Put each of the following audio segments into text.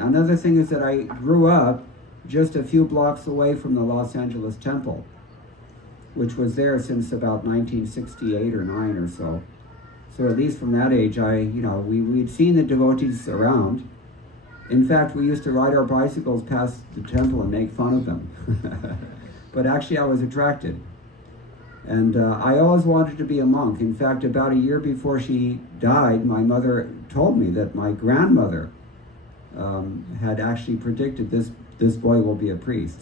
Another thing is that I grew up just a few blocks away from the Los Angeles Temple, which was there since about 1968 or 9 or so. So at least from that age, we'd seen the devotees around. In fact, we used to ride our bicycles past the temple and make fun of them. But actually I was attracted. And I always wanted to be a monk. In fact, about a year before she died, my mother told me that my grandmother had actually predicted this boy will be a priest.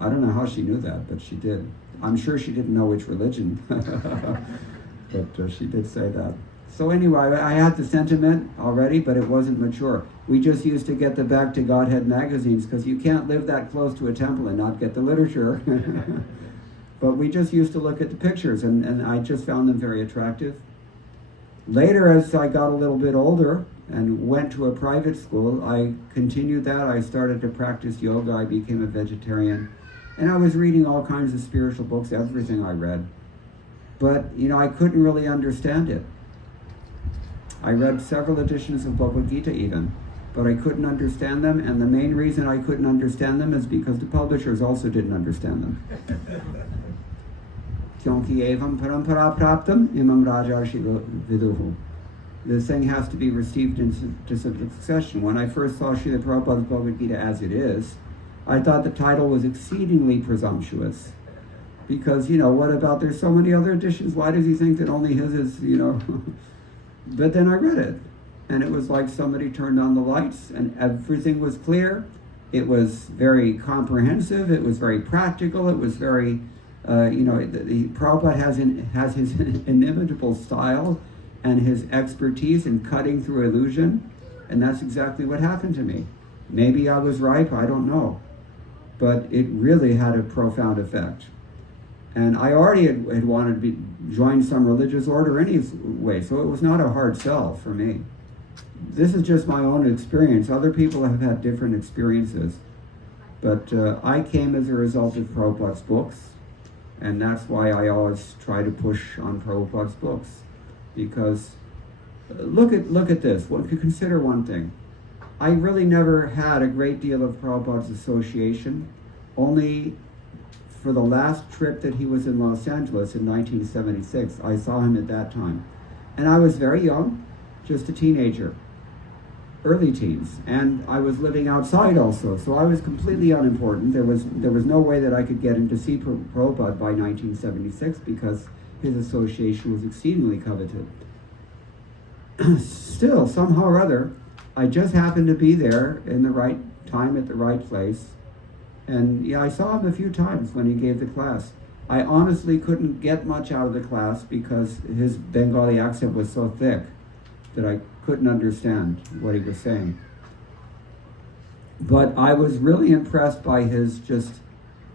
I don't know how she knew that, but she did. I'm sure she didn't know which religion, but she did say that. So anyway, I had the sentiment already, but it wasn't mature. We just used to get the Back to Godhead magazines, because you can't live that close to a temple and not get the literature. But we just used to look at the pictures, and I just found them very attractive. Later, as I got a little bit older and went to a private school, I continued that. I started to practice yoga. I became a vegetarian. And I was reading all kinds of spiritual books, everything I read. But, I couldn't really understand it. I read several editions of Bhagavad Gita even, but I couldn't understand them, and the main reason I couldn't understand them is because the publishers also didn't understand them. Kyonki evam parampara praptam imam rajarshi viduhu. This thing has to be received in succession. When I first saw Srila Prabhupada's Bhagavad Gita as it is, I thought the title was exceedingly presumptuous. Because, what about, there's so many other editions, why does he think that only his is, But then I read it, and it was like somebody turned on the lights, and everything was clear. It was very comprehensive, it was very practical, it was very, Prabhupada has his inimitable style and his expertise in cutting through illusion, and that's exactly what happened to me. Maybe I was ripe, I don't know. But it really had a profound effect. And I already had wanted to join some religious order anyway, so it was not a hard sell for me. This is just my own experience. Other people have had different experiences. But I came as a result of Prabhupada's books, and that's why I always try to push on Prabhupada's books. Because look at this. One could consider one thing. I really never had a great deal of Prabhupada's association, only for the last trip that he was in Los Angeles in 1976. I saw him at that time. And I was very young, just a teenager, early teens. And I was living outside also, so I was completely unimportant. There was no way that I could get in to see Prabhupada by 1976 because his association was exceedingly coveted. Still, somehow or other, I just happened to be there in the right time at the right place. And I saw him a few times when he gave the class. I honestly couldn't get much out of the class because his Bengali accent was so thick that I couldn't understand what he was saying. But I was really impressed by his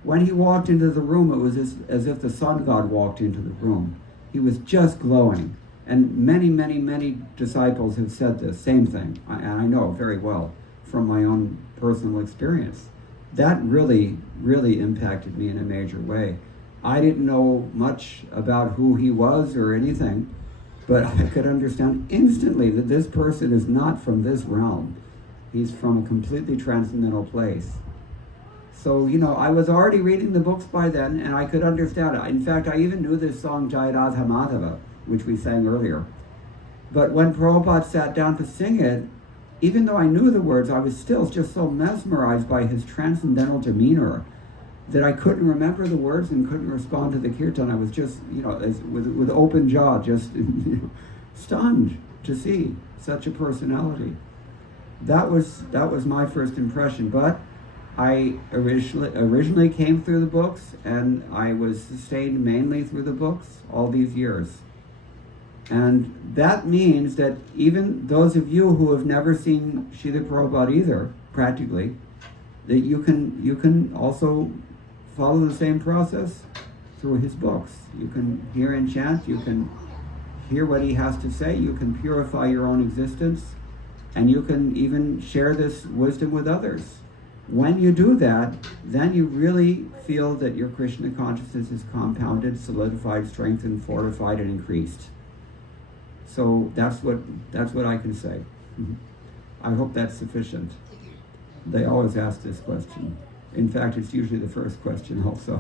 when he walked into the room, it was as if the sun god walked into the room. He was just glowing. And many, many, many disciples have said this same thing, and I know very well from my own personal experience. That really, really impacted me in a major way. I didn't know much about who he was or anything, but I could understand instantly that this person is not from this realm. He's from a completely transcendental place. So, I was already reading the books by then, and I could understand it. In fact, I even knew this song, Jai Radha Madhava, which we sang earlier. But when Prabhupada sat down to sing it, even though I knew the words, I was still just so mesmerized by his transcendental demeanor that I couldn't remember the words and couldn't respond to the kirtan. I was just, with open jaw, just stunned to see such a personality. That was my first impression. But I originally came through the books, and I was sustained mainly through the books all these years. And that means that even those of you who have never seen Srila Prabhupada either, practically, that you can also follow the same process through his books. You can hear and chant, you can hear what he has to say, you can purify your own existence, and you can even share this wisdom with others. When you do that, then you really feel that your Krishna consciousness is compounded, solidified, strengthened, fortified, and increased. So that's what I can say. I hope that's sufficient. They always ask this question. In fact, it's usually the first question also.